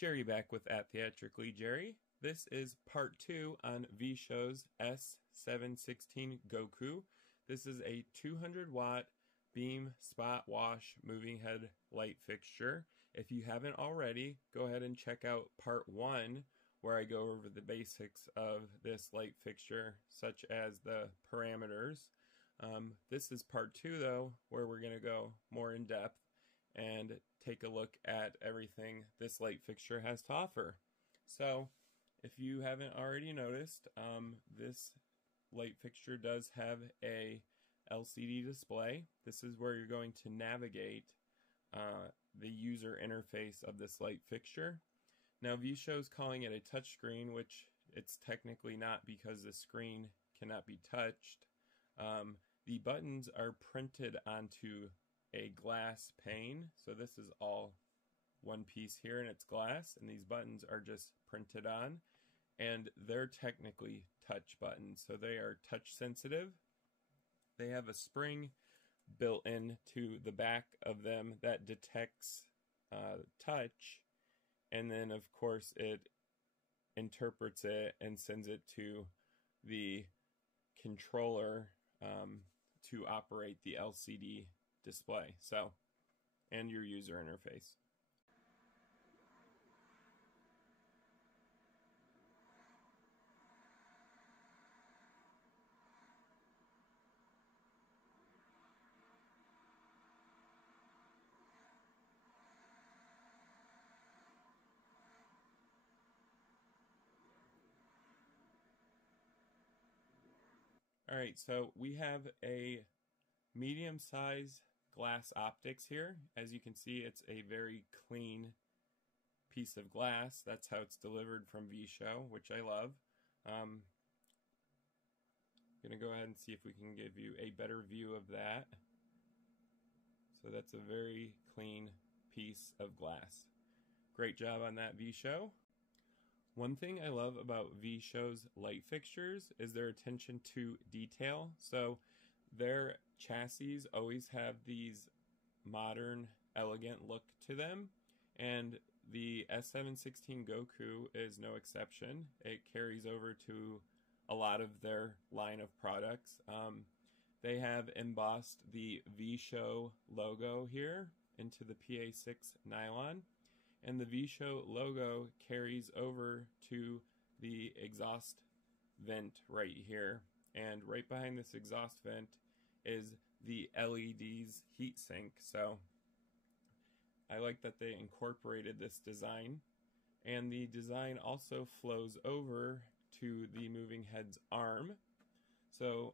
Jerry back with At Theatrically Jerry. This is part 2 on V-Show's S716 Goku. This is a 200 watt beam spot wash moving head light fixture. If you haven't already, go ahead and check out part 1 where I go over the basics of this light fixture, such as the parameters. This is part 2 though, where we're going to go more in depth and take a look at everything this light fixture has to offer. So if you haven't already noticed, this light fixture does have a LCD display. This is where you're going to navigate the user interface of this light fixture. Now V-Show's calling it a touchscreen, which it's technically not because the screen cannot be touched. The buttons are printed onto a glass pane, so this is all one piece here and it's glass, and these buttons are just printed on, and they're technically touch buttons, so they are touch sensitive. They have a spring built into the back of them that detects touch, and then of course it interprets it and sends it to the controller to operate the LCD display, so, and your user interface. Alright, so we have a medium-size glass optics here. As you can see, it's a very clean piece of glass. That's how it's delivered from V-Show, which I love. I'm going to go ahead and see if we can give you a better view of that. So that's a very clean piece of glass. Great job on that, V-Show. One thing I love about V-Show's light fixtures is their attention to detail. So their chassis always have these modern, elegant look to them, and the S716 Goku is no exception. It carries over to a lot of their line of products. They have embossed the V-Show logo here into the PA6 nylon, and the V-Show logo carries over to the exhaust vent right here. And right behind this exhaust vent is the LED's heatsink. So I like that they incorporated this design. And the design also flows over to the moving head's arm. So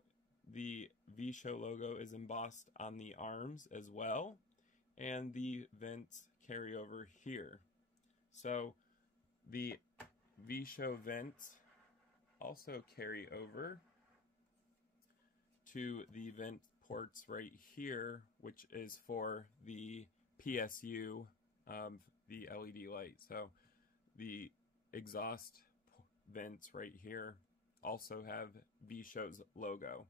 the V-Show logo is embossed on the arms as well, and the vents carry over here. So the V-Show vents also carry over to the vent ports right here, which is for the PSU of the LED light. So the exhaust vents right here also have V-Show's logo.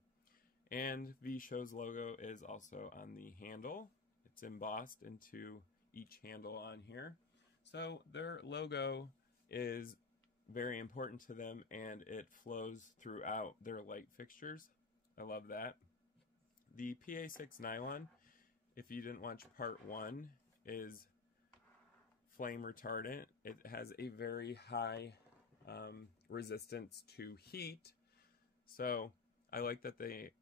And V-Show's logo is also on the handle. It's embossed into each handle on here. So their logo is very important to them, and it flows throughout their light fixtures. I love that. The PA6 nylon, if you didn't watch part 1, is flame retardant. It has a very high resistance to heat, so I like that they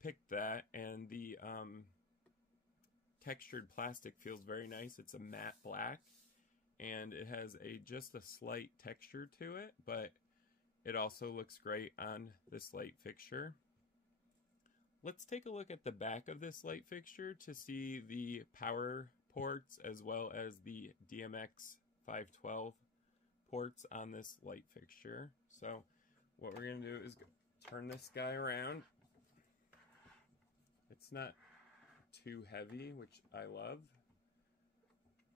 picked that, and the textured plastic feels very nice. It's a matte black, and it has just a slight texture to it, but it also looks great on this light fixture. Let's take a look at the back of this light fixture to see the power ports as well as the DMX 512 ports on this light fixture. So what we're going to do is turn this guy around. It's not too heavy, which I love.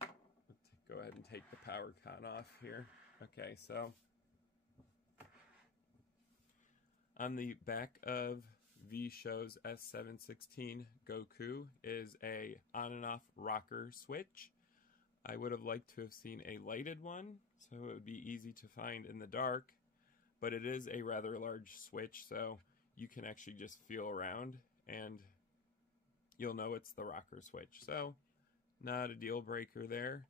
Let's go ahead and take the power con off here. Okay, so on the back of V-Show's S716 Goku is a on and off rocker switch. I would have liked to have seen a lighted one, so it would be easy to find in the dark, but it is a rather large switch, so you can actually just feel around and you'll know it's the rocker switch. So not a deal breaker there.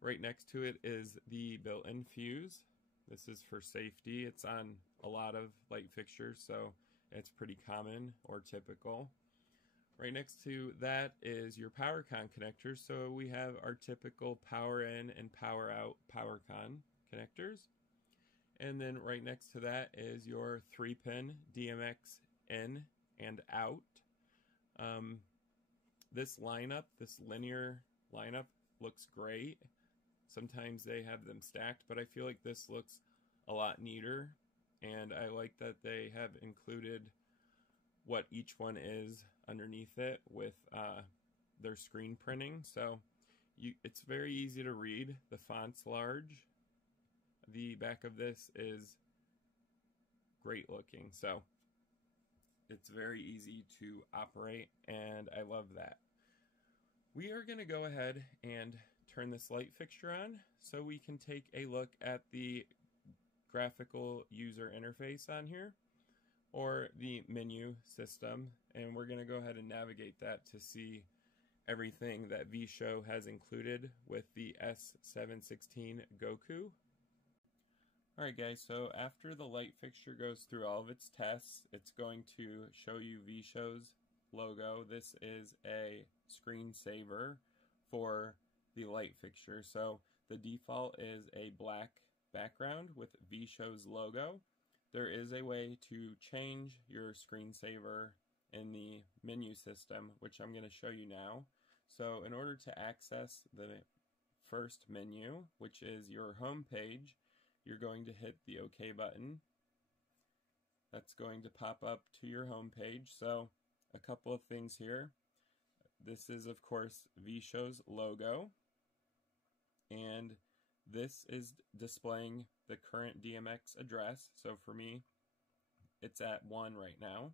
Right next to it is the built-in fuse. This is for safety. It's on a lot of light fixtures, so it's pretty common or typical. Right next to that is your power con connectors. So we have our typical power in and power out power con connectors. And then right next to that is your 3-pin DMX in and out. This lineup, this linear lineup, looks great. Sometimes they have them stacked, but I feel like this looks a lot neater. And I like that they have included what each one is underneath it with their screen printing. So it's very easy to read. The font's large. The back of this is great looking. So it's very easy to operate, and I love that. We are going to go ahead and turn this light fixture on so we can take a look at the graphical user interface on here, or the menu system, and we're going to go ahead and navigate that to see everything that VShow has included with the S716 Goku. Alright guys, so after the light fixture goes through all of its tests, it's going to show you VShow's logo. This is a screensaver for the light fixture. So the default is a black background with VShow's logo. There is a way to change your screensaver in the menu system, which I'm going to show you now. So in order to access the first menu, which is your home page, you're going to hit the OK button. That's going to pop up to your home page. So a couple of things here. This is, of course, VShow's logo, and this is displaying the current DMX address. So for me, it's at 1 right now.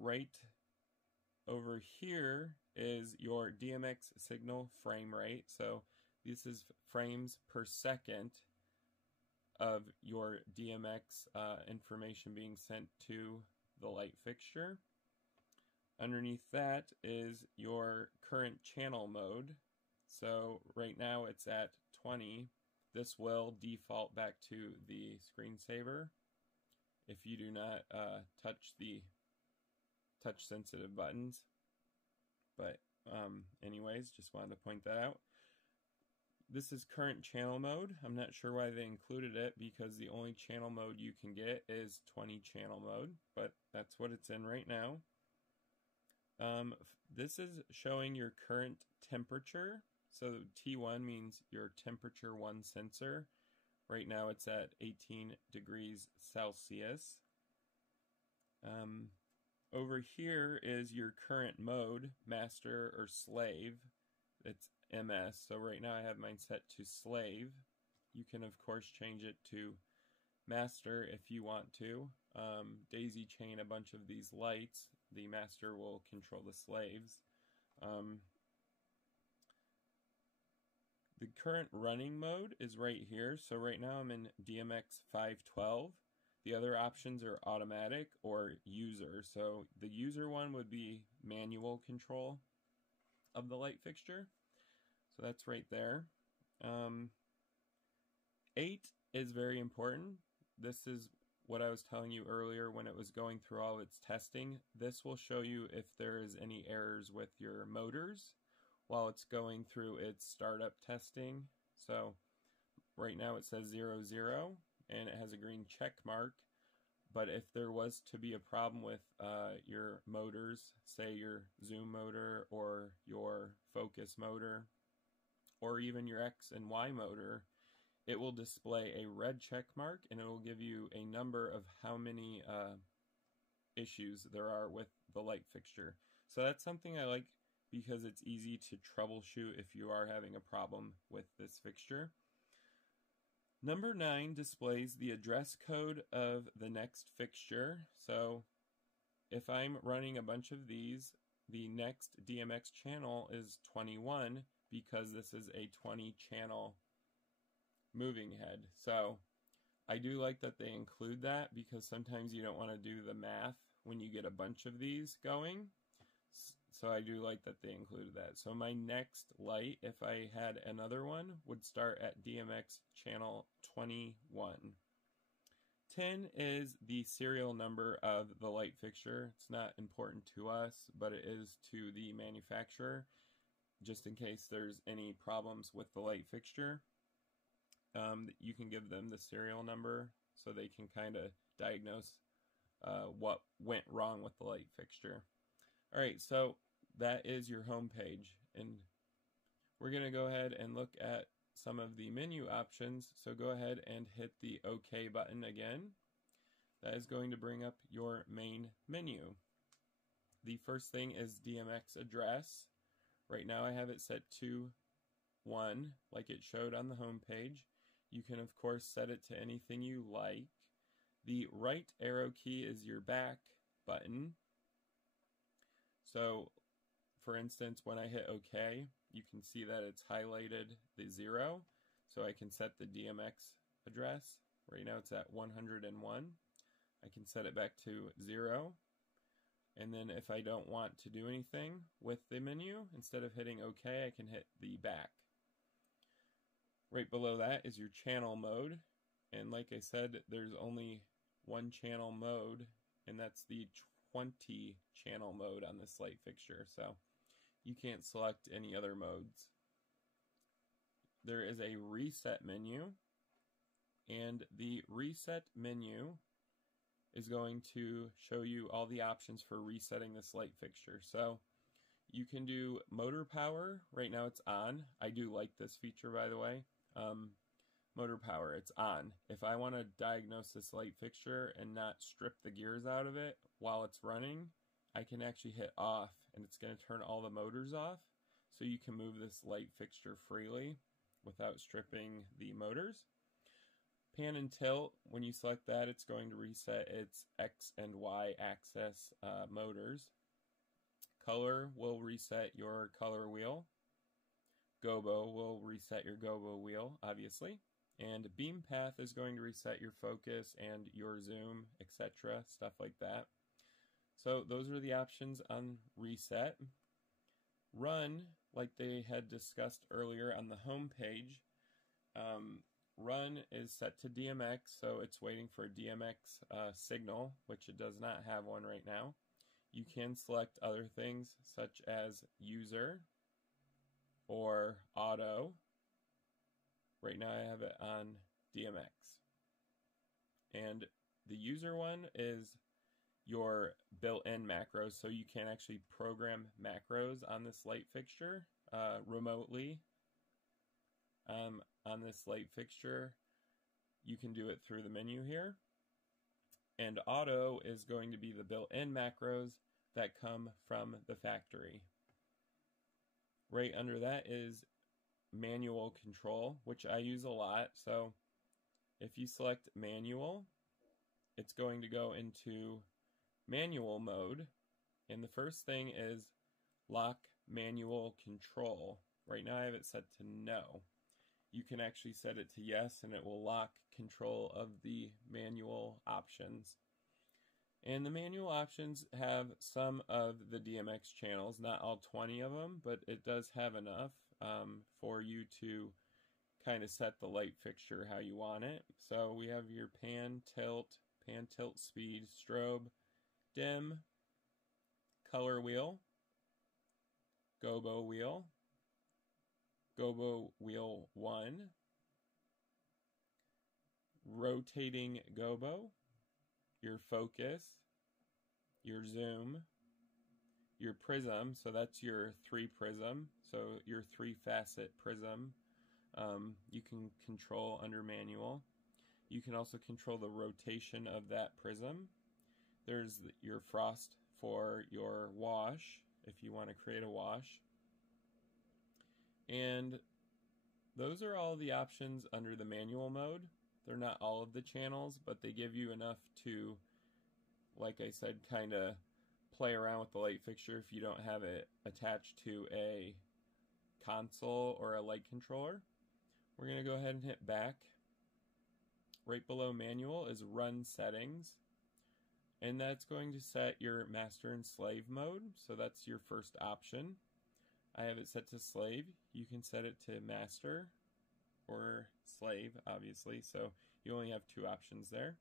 Right over here is your DMX signal frame rate. So this is frames per second of your DMX information being sent to the light fixture. Underneath that is your current channel mode. So right now it's at 20. This will default back to the screensaver if you do not touch the touch sensitive buttons. But anyways, just wanted to point that out. This is current channel mode. I'm not sure why they included it, because the only channel mode you can get is 20 channel mode, but that's what it's in right now. This is showing your current temperature. So T1 means your temperature 1 sensor. Right now it's at 18 degrees Celsius. Over here is your current mode, master or slave. It's MS. So right now I have mine set to slave. You can of course change it to master if you want to. Daisy chain a bunch of these lights. The master will control the slaves. The current running mode is right here. So right now I'm in DMX 512. The other options are automatic or user. So the user one would be manual control of the light fixture. So that's right there. 8 is very important. This is what I was telling you earlier when it was going through all of its testing. This will show you if there is any errors with your motors while it's going through its startup testing. So right now it says 00 and it has a green check mark. But if there was to be a problem with your motors, say your zoom motor or your focus motor, or even your X and Y motor, it will display a red check mark and it will give you a number of how many issues there are with the light fixture. So that's something I like because it's easy to troubleshoot if you are having a problem with this fixture. Number 9 displays the address code of the next fixture. So if I'm running a bunch of these, the next DMX channel is 21 because this is a 20 channel moving head. So I do like that they include that, because sometimes you don't want to do the math when you get a bunch of these going. So I do like that they included that. So my next light, if I had another one, would start at DMX channel 21. 10 is the serial number of the light fixture. It's not important to us, but it is to the manufacturer, just in case there's any problems with the light fixture. You can give them the serial number so they can kind of diagnose what went wrong with the light fixture. Alright, so that is your home page, and we're going to go ahead and look at some of the menu options. So go ahead and hit the OK button again. That is going to bring up your main menu. The first thing is DMX address. Right now I have it set to 1, like it showed on the home page. You can of course set it to anything you like. The right arrow key is your back button. So for instance, when I hit OK, you can see that it's highlighted the 0. So I can set the DMX address. Right now it's at 101. I can set it back to 0. And then if I don't want to do anything with the menu, instead of hitting OK, I can hit the back. Right below that is your channel mode. And like I said, there's only one channel mode, and that's the 20 channel mode on this light fixture. So you can't select any other modes. There is a reset menu, and the reset menu is going to show you all the options for resetting this light fixture. So you can do motor power. Right now it's on. I do like this feature, by the way. Motor power, it's on. If I want to diagnose this light fixture and not strip the gears out of it while it's running, I can actually hit off, and it's going to turn all the motors off, so you can move this light fixture freely without stripping the motors. Pan and tilt, when you select that, it's going to reset its X and Y axis motors. Color will reset your color wheel. Gobo will reset your gobo wheel, obviously. And beam path is going to reset your focus and your zoom, etc., stuff like that. So those are the options on reset. Run, like they had discussed earlier on the home page, run is set to DMX, so it's waiting for a DMX signal, which it does not have one right now. You can select other things such as user or auto. Right now I have it on DMX. And the user one is your built-in macros, so you can actually program macros on this light fixture remotely. On this light fixture, you can do it through the menu here. And auto is going to be the built-in macros that come from the factory. Right under that is manual control, which I use a lot. So if you select manual, it's going to go into manual mode, and the first thing is lock manual control. Right now I have it set to no. You can actually set it to yes, and it will lock control of the manual options. And the manual options have some of the DMX channels, not all 20 of them, but it does have enough for you to kind of set the light fixture how you want it. So we have your pan, tilt speed, strobe, dim, color wheel, gobo wheel 1, rotating gobo, your focus, your zoom, your prism, so that's your 3 prism, so your 3 facet prism, you can control under manual. You can also control the rotation of that prism. There's your frost for your wash, if you want to create a wash. And those are all the options under the manual mode. They're not all of the channels, but they give you enough to, like I said, kind of play around with the light fixture if you don't have it attached to a console or a light controller. We're going to go ahead and hit back. Right below manual is run settings, and that's going to set your master and slave mode. So that's your first option. I have it set to slave. You can set it to master or slave, obviously, so you only have two options there.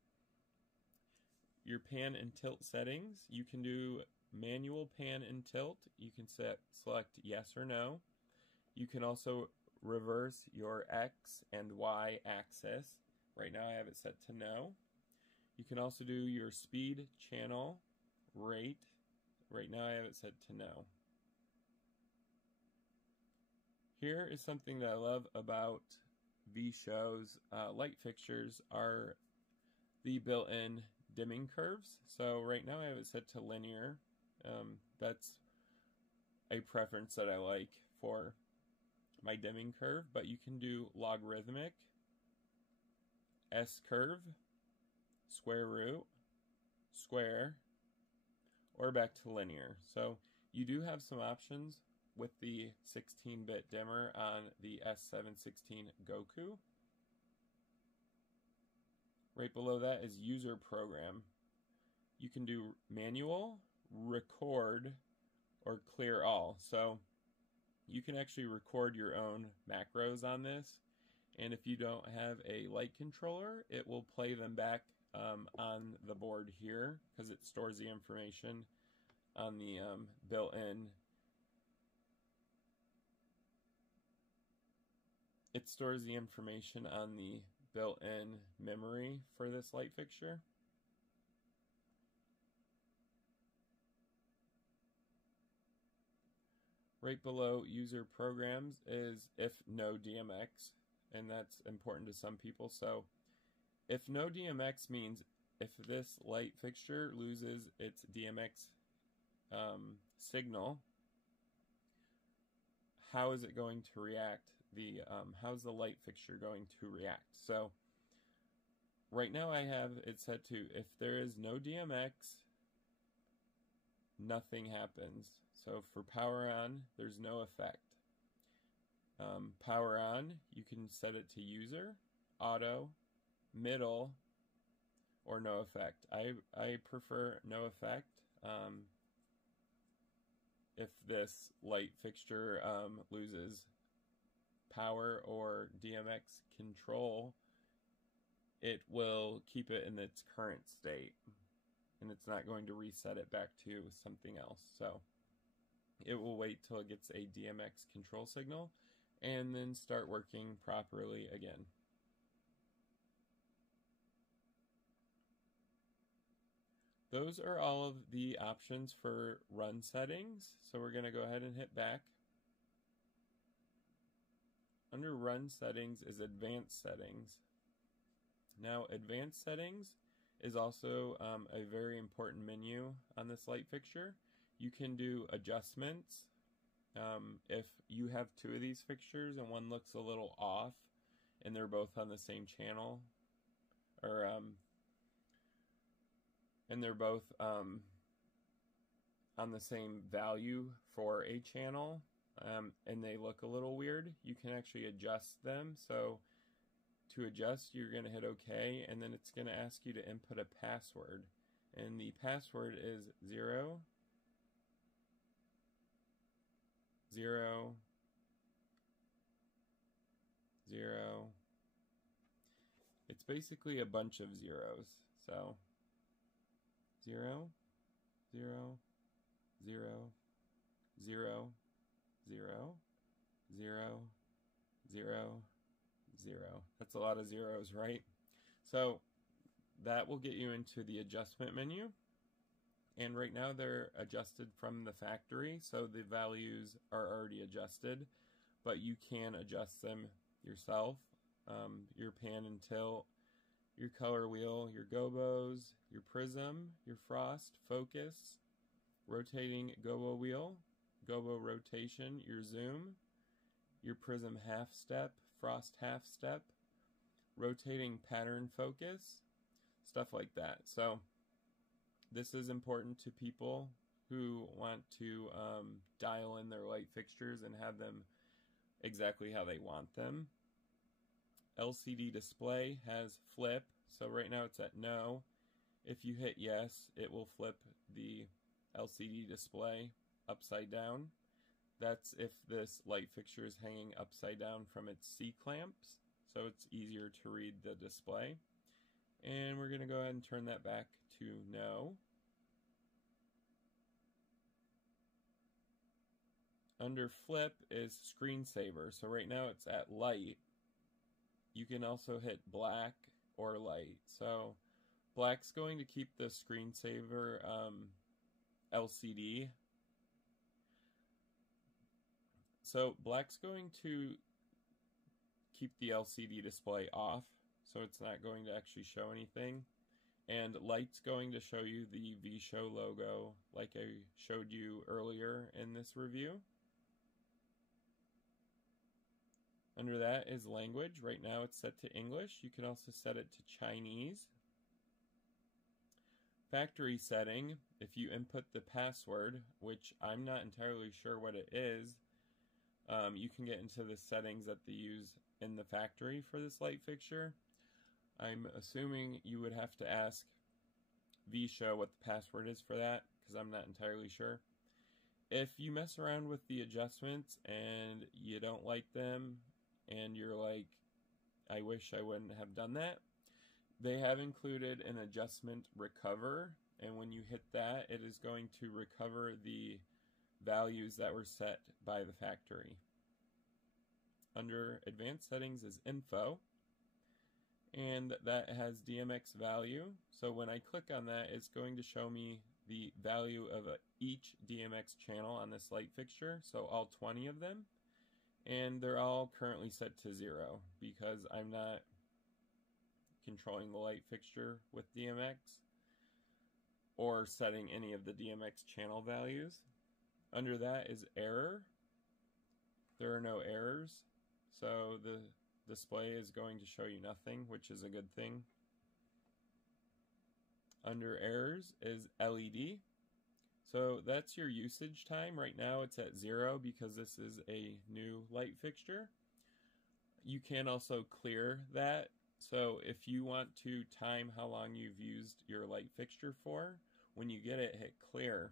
Your pan and tilt settings, you can do manual pan and tilt. You can select yes or no. You can also reverse your X and Y axis. Right now I have it set to no. You can also do your speed, channel, rate. Right now I have it set to no. Here is something that I love about V-Show's light fixtures are the built-in dimming curves. So right now I have it set to linear. That's a preference that I like for my dimming curve, but you can do logarithmic, S-curve, square root, square, or back to linear. So you do have some options with the 16-bit dimmer on the S716 Goku. Right below that is user program. You can do manual, record, or clear all. So you can actually record your own macros on this, and if you don't have a light controller, it will play them back on the board here, because it stores the information on the built-in. It stores the information on the built-in memory for this light fixture. Right below user programs is if no DMX, and that's important to some people. So if no DMX means if this light fixture loses its DMX signal, how is it going to react? How's the light fixture going to react? So right now I have it set to if there is no DMX, nothing happens. So for power on, there's no effect. Power on, you can set it to user, auto, middle, or no effect. I prefer no effect. If this light fixture loses power or DMX control, it will keep it in its current state, and it's not going to reset it back to something else. So it will wait till it gets a DMX control signal and then start working properly again. Those are all of the options for run settings. So we're going to go ahead and hit back. Under run settings is advanced settings. Now advanced settings is also a very important menu on this light fixture. You can do adjustments. If you have two of these fixtures and one looks a little off and they're both on the same channel, or and they're both on the same value for a channel, and they look a little weird, you can actually adjust them. So to adjust, you're going to hit OK, and then it's going to ask you to input a password, and the password is 0 0 0. It's basically a bunch of zeros. So 0 0 0 0 0 0 0 0. That's a lot of zeros, right? So that will get you into the adjustment menu. And right now they're adjusted from the factory, so the values are already adjusted, but you can adjust them yourself. Your pan and tilt, your color wheel, your gobos, your prism, your frost, focus, rotating gobo wheel, gobo rotation, your zoom, your prism half step, frost half step, rotating pattern focus, stuff like that. So this is important to people who want to dial in their light fixtures and have them exactly how they want them. LCD display has flip, so right now it's at no. If you hit yes, it will flip the LCD display upside down. That's if this light fixture is hanging upside down from its C-clamps, so it's easier to read the display. And we're going to go ahead and turn that back to no. Under flip is screensaver, so right now it's at light. You can also hit black or light. So black's going to keep the screensaver LCD. So black's going to keep the LCD display off, so it's not going to actually show anything. And light's going to show you the VShow logo like I showed you earlier in this review. Under that is language. Right now it's set to English. You can also set it to Chinese. Factory setting, if you input the password, which I'm not entirely sure what it is, you can get into the settings that they use in the factory for this light fixture. I'm assuming you would have to ask VShow what the password is for that, because I'm not entirely sure. If you mess around with the adjustments and you don't like them, and you're like, I wish I wouldn't have done that, they have included an adjustment recover, and when you hit that, it is going to recover the values that were set by the factory. Under advanced settings is info, and that has DMX value. So when I click on that, it's going to show me the value of each DMX channel on this light fixture, so all 20 of them. And they're all currently set to 0 because I'm not controlling the light fixture with DMX or setting any of the DMX channel values. Under that is error. There are no errors, so the display is going to show you nothing, which is a good thing. Under errors is LED. So that's your usage time. Right now it's at 0 because this is a new light fixture. You can also clear that. So if you want to time how long you've used your light fixture for, when you get it, hit clear.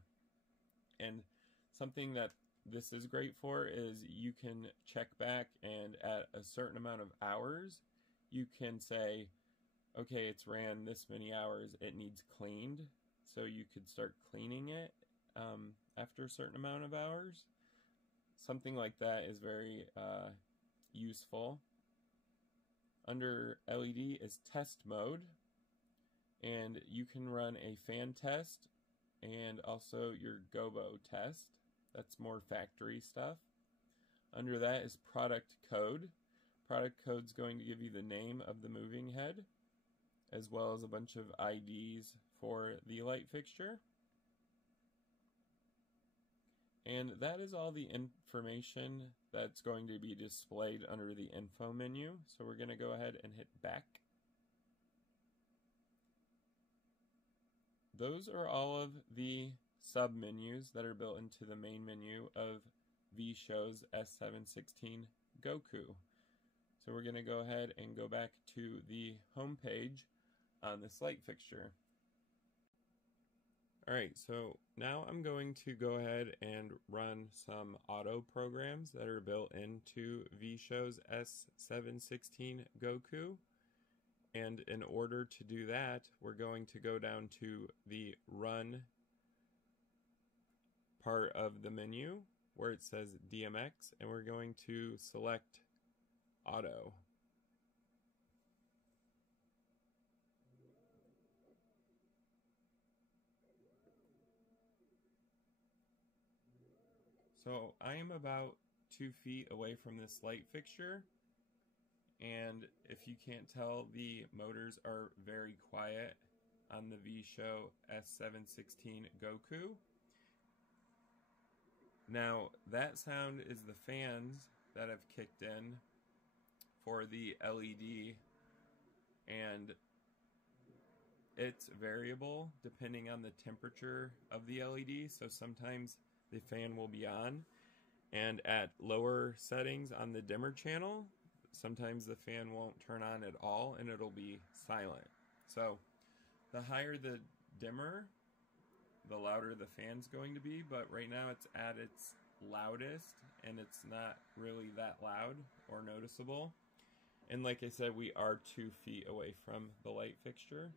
And something that this is great for is you can check back, and at a certain amount of hours, you can say, okay, it's ran this many hours, it needs cleaned. So you could start cleaning it after a certain amount of hours. Something like that is very useful. Under LED is test mode, and you can run a fan test and also your gobo test. That's more factory stuff. Under that is product code. Product code's going to give you the name of the moving head, as well as a bunch of IDs for the light fixture. And that is all the information that's going to be displayed under the info menu. So we're going to go ahead and hit back. Those are all of the sub-menus that are built into the main menu of VShow's S716 Goku. So we're going to go ahead and go back to the home page on this light fixture. Alright, so now I'm going to go ahead and run some auto programs that are built into VShow's S716 Goku. And in order to do that, we're going to go down to the Run part of the menu where it says DMX, and we're going to select Auto. So I am about 2 feet away from this light fixture, and if you can't tell, the motors are very quiet on the VShow S716 Goku. Now that sound is the fans that have kicked in for the LED, and it's variable depending on the temperature of the LED, so sometimes the fan will be on And at lower settings on the dimmer channel, sometimes the fan won't turn on at all and it'll be silent. So the higher the dimmer, the louder the fan's going to be, but right now it's at its loudest and it's not really that loud or noticeable. And like I said, we are 2 feet away from the light fixture.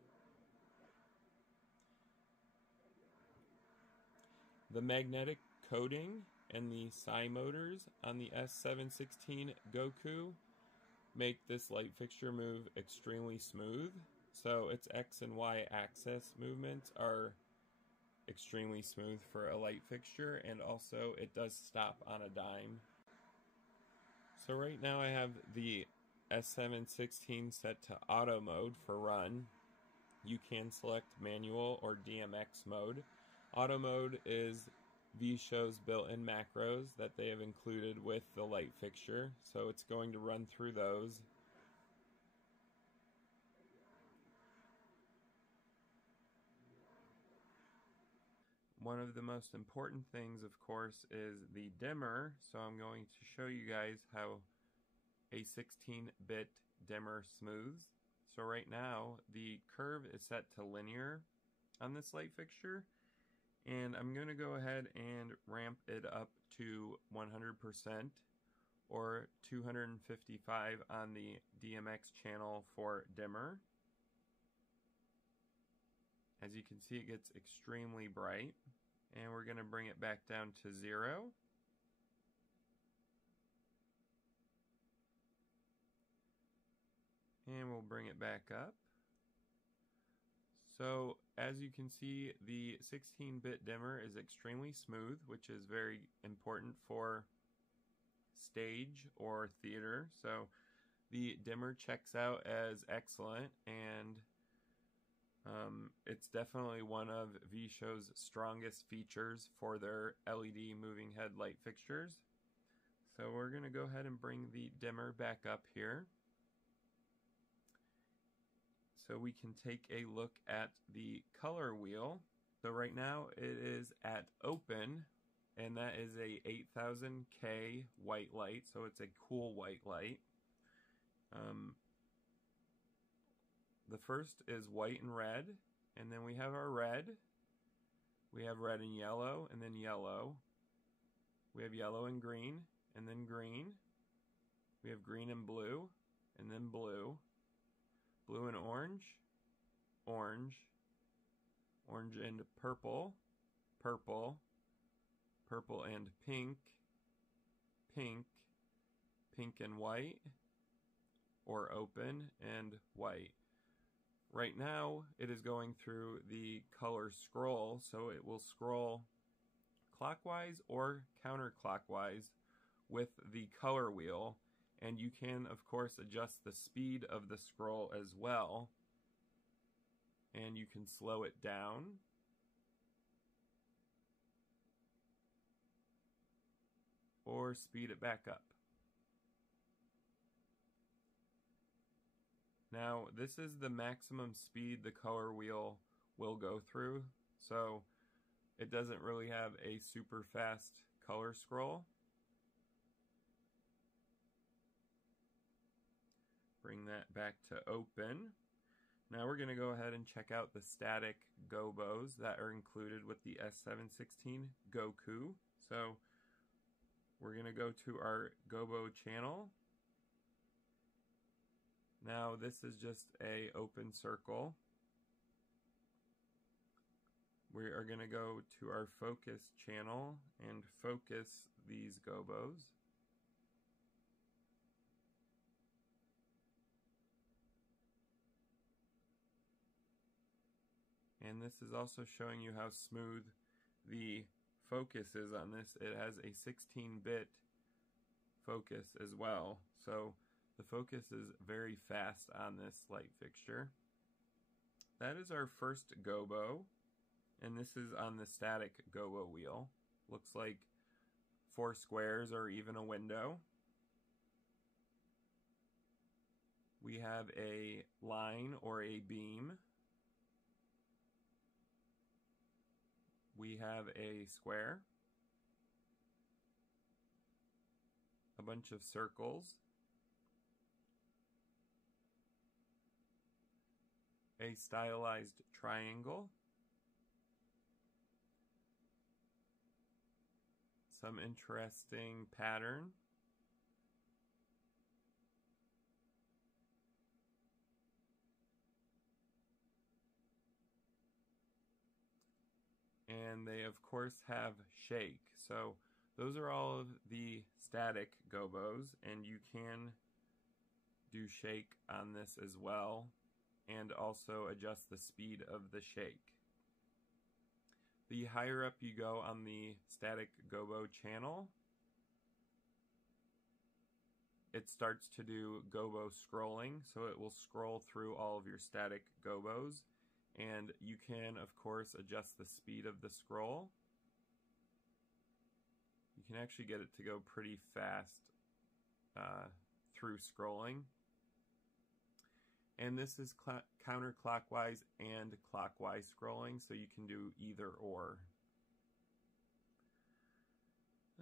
The magnetic coating and the psi motors on the S716 Goku make this light fixture move extremely smooth. So its X and Y axis movements are extremely smooth for a light fixture, and also it does stop on a dime. So right now I have the S716 set to auto mode for run. You can select manual or DMX mode. Auto mode is V-Show's built-in macros that they have included with the light fixture, so it's going to run through those. One of the most important things, of course, is the dimmer, so I'm going to show you guys how a 16-bit dimmer smooths. So right now, the curve is set to linear on this light fixture, and I'm going to go ahead and ramp it up to 100% or 255 on the DMX channel for dimmer. As you can see, it gets extremely bright, and we're going to bring it back down to 0. And we'll bring it back up. So as you can see, the 16-bit dimmer is extremely smooth, which is very important for stage or theater. So the dimmer checks out as excellent, and it's definitely one of V-Show's strongest features for their LED moving head light fixtures. So we're going to go ahead and bring the dimmer back up here, so we can take a look at the color wheel. So right now it is at open, and that is a 8000K white light, so it's a cool white light. The first is white and red, and then we have our red. We have red and yellow, and then yellow. We have yellow and green, and then green. We have green and blue, and then blue. Blue and orange, orange, orange and purple, purple, purple and pink, pink, pink and white, or open and white. Right now it is going through the color scroll, so it will scroll clockwise or counterclockwise with the color wheel. And you can, of course, adjust the speed of the scroll as well. And you can slow it down. Or speed it back up. Now, this is the maximum speed the color wheel will go through. So it doesn't really have a super fast color scroll. Bring that back to open. Now we're going to go ahead and check out the static gobos that are included with the S716 Goku. So we're going to go to our gobo channel. Now this is just a open circle. We are going to go to our focus channel and focus these gobos. And this is also showing you how smooth the focus is on this. It has a 16-bit focus as well. So the focus is very fast on this light fixture. That is our first gobo. And this is on the static gobo wheel. Looks like 4 squares or even a window. We have a line or a beam. We have a square. bunch of circles, a stylized triangle, some interesting pattern, and they of course have shake. So those are all of the static gobos, and you can do shake on this as well, and also adjust the speed of the shake. The higher up you go on the static gobo channel, it starts to do gobo scrolling, so it will scroll through all of your static gobos, and you can of course adjust the speed of the scroll. You can actually get it to go pretty fast through scrolling. And this is counterclockwise and clockwise scrolling, so you can do either or.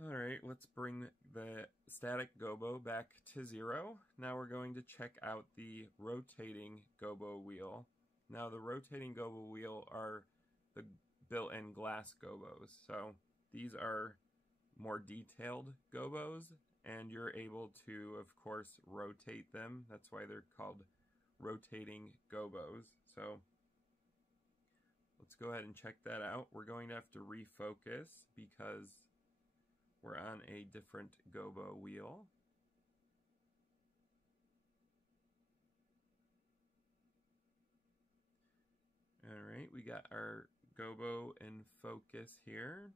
Alright, let's bring the static gobo back to 0. Now we're going to check out the rotating gobo wheel. Now the rotating gobo wheel are the built-in glass gobos. So these are more detailed gobos, and you're able to, of course, rotate them. That's why they're called rotating gobos. So let's go ahead and check that out. We're going to have to refocus because we're on a different gobo wheel. Alright, we got our gobo in focus here.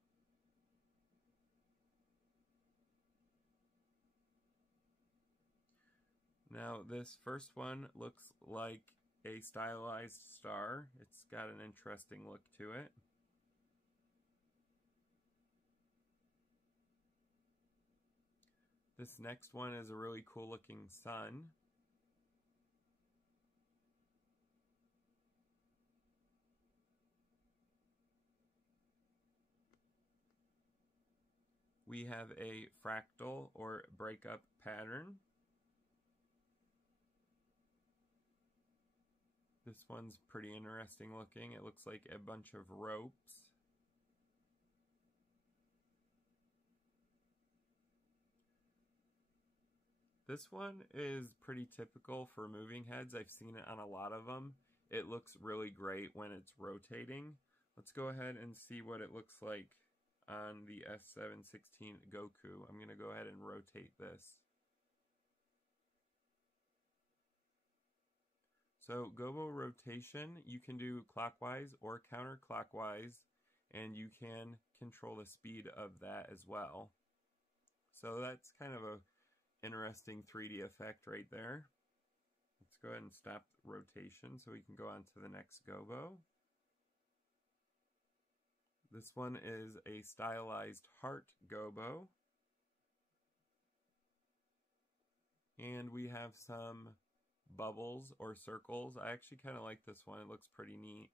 Now this first one looks like a stylized star. It's got an interesting look to it. This next one is a really cool looking sun. We have a fractal or breakup pattern. This one's pretty interesting looking. It looks like a bunch of ropes. This one is pretty typical for moving heads. I've seen it on a lot of them. It looks really great when it's rotating. Let's go ahead and see what it looks like on the S716 Goku. I'm going to go ahead and rotate this. So gobo rotation, you can do clockwise or counterclockwise, and you can control the speed of that as well. So that's kind of a interesting 3D effect right there. Let's go ahead and stop rotation so we can go on to the next gobo. This one is a stylized heart gobo. And we have some bubbles or circles. I actually kind of like this one. It looks pretty neat.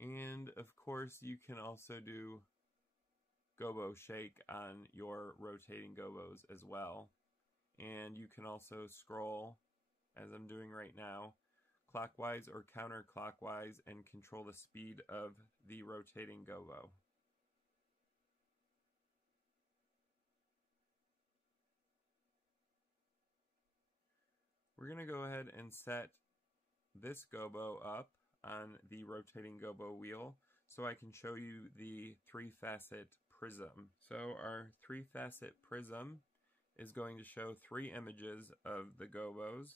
And of course you can also do gobo shake on your rotating gobos as well. And you can also scroll, as I'm doing right now, clockwise or counterclockwise and control the speed of the rotating gobo. We're going to go ahead and set this gobo up on the rotating gobo wheel so I can show you the 3-facet prism. So our 3-facet prism is going to show 3 images of the gobos,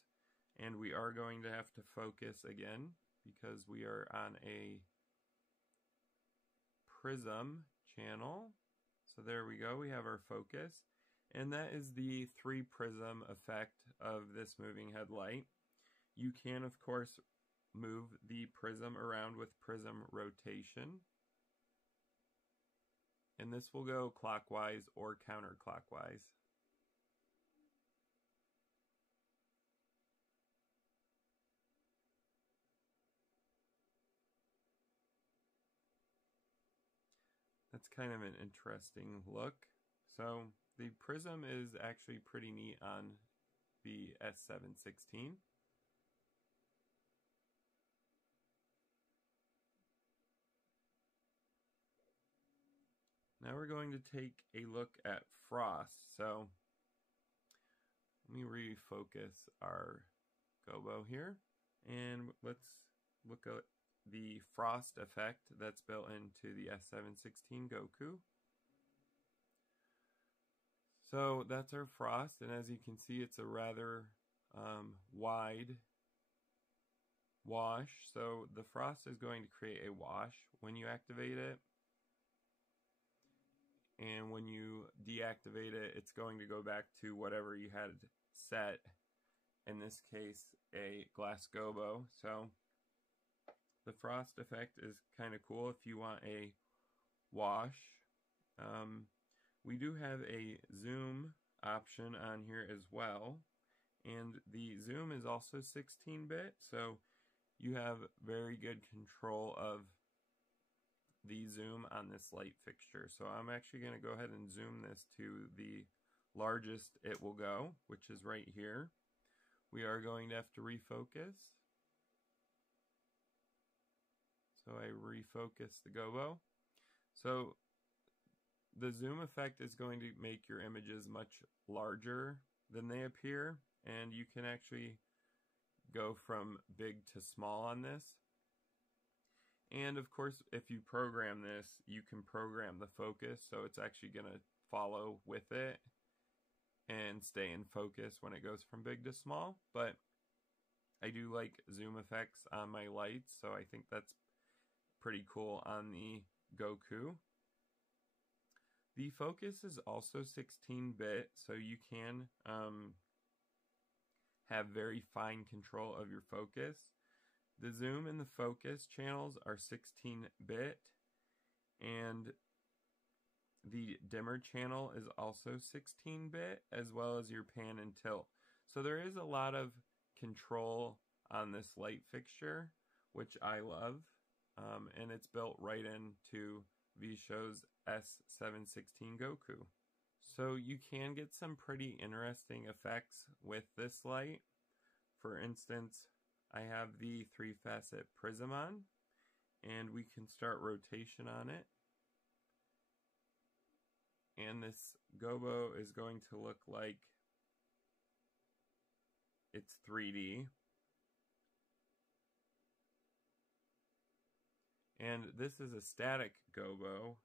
and we are going to have to focus again because we are on a prism channel. So there we go, we have our focus, and that is the 3 prism effect of this moving headlight. You can of course move the prism around with prism rotation, and this will go clockwise or counterclockwise. That's kind of an interesting look. So the prism is actually pretty neat on the S716. Now we're going to take a look at frost. So let me refocus our gobo here, and let's look at the frost effect that's built into the S716 Goku. So that's our frost, and as you can see, it's a rather wide wash. So the frost is going to create a wash when you activate it, and when you deactivate it, it's going to go back to whatever you had set, in this case a glass gobo. So the frost effect is kind of cool if you want a wash. We do have a zoom option on here as well, and the zoom is also 16-bit, so you have very good control of the zoom on this light fixture. So I'm actually going to go ahead and zoom this to the largest it will go, which is right here. We are going to have to refocus. So I refocus the gobo. So the zoom effect is going to make your images much larger than they appear, and you can actually go from big to small on this. And of course, if you program this, you can program the focus, so it's actually going to follow with it and stay in focus when it goes from big to small. But I do like zoom effects on my lights, so I think that's pretty cool on the Goku. The focus is also 16-bit, so you can have very fine control of your focus. The zoom and the focus channels are 16-bit, and the dimmer channel is also 16-bit, as well as your pan and tilt. So there is a lot of control on this light fixture, which I love, and it's built right into V-Show's S716 Goku. So you can get some pretty interesting effects with this light. For instance, I have the 3-facet prism on, and we can start rotation on it. And this gobo is going to look like it's 3D. And this is a static gobo.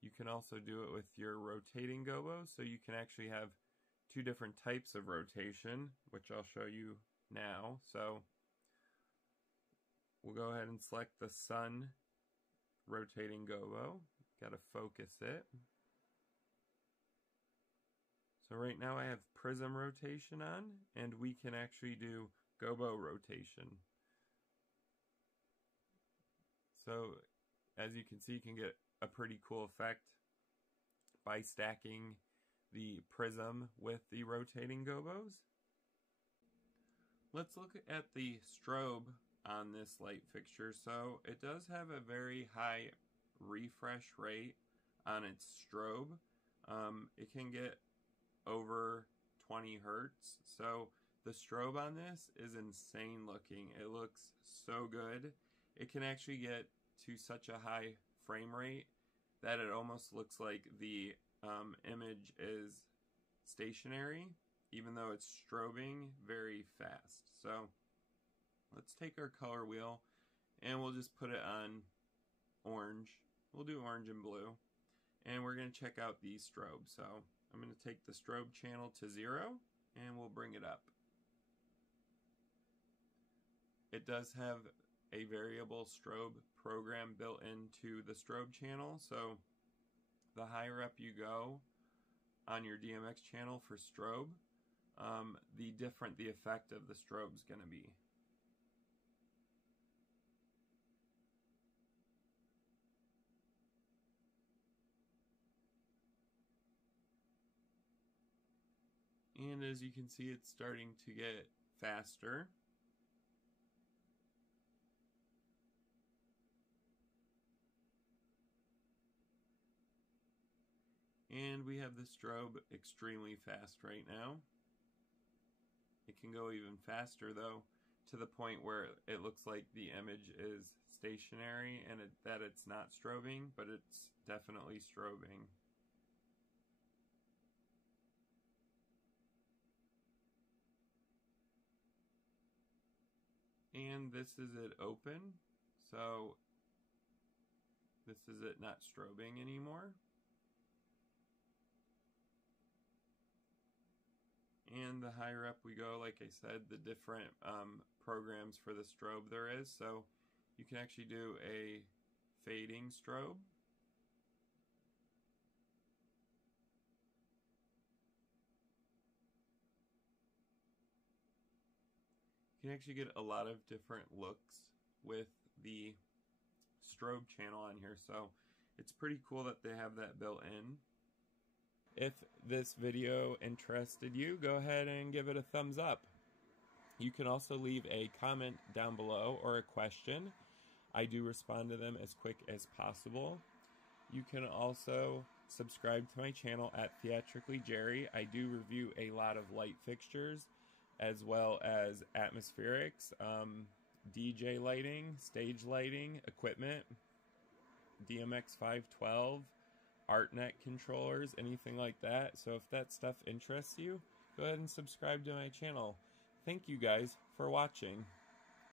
You can also do it with your rotating gobo, so you can actually have two different types of rotation, which I'll show you now. So we'll go ahead and select the sun rotating gobo. Got to focus it. So right now I have prism rotation on, and we can actually do gobo rotation. So as you can see, you can get a pretty cool effect by stacking the prism with the rotating gobos. Let's look at the strobe on this light fixture. So it does have a very high refresh rate on its strobe. It can get over 20 hertz. So the strobe on this is insane looking. It looks so good. It can actually get to such a high frame rate that it almost looks like the image is stationary, even though it's strobing very fast. So let's take our color wheel and we'll just put it on orange. We'll do orange and blue, and we're going to check out the strobe. So I'm going to take the strobe channel to 0 and we'll bring it up. It does have a variable strobe program built into the strobe channel, so the higher up you go on your DMX channel for strobe, the different the effect of the strobe is going to be. And as you can see, it's starting to get faster. And we have the strobe extremely fast right now. It can go even faster though, to the point where it looks like the image is stationary and that it's not strobing, but it's definitely strobing. And this is it open, so this is it not strobing anymore. And the higher up we go, like I said, the different programs for the strobe there is. So you can actually do a fading strobe. You can actually get a lot of different looks with the strobe channel on here, so it's pretty cool that they have that built in. If this video interested you, go ahead and give it a thumbs up. You can also leave a comment down below or a question. I do respond to them as quick as possible. You can also subscribe to my channel at Theatrically Jerry. I do review a lot of light fixtures as well as atmospherics, DJ lighting, stage lighting, equipment, DMX 512, ArtNet controllers, anything like that. So if that stuff interests you, go ahead and subscribe to my channel. Thank you guys for watching.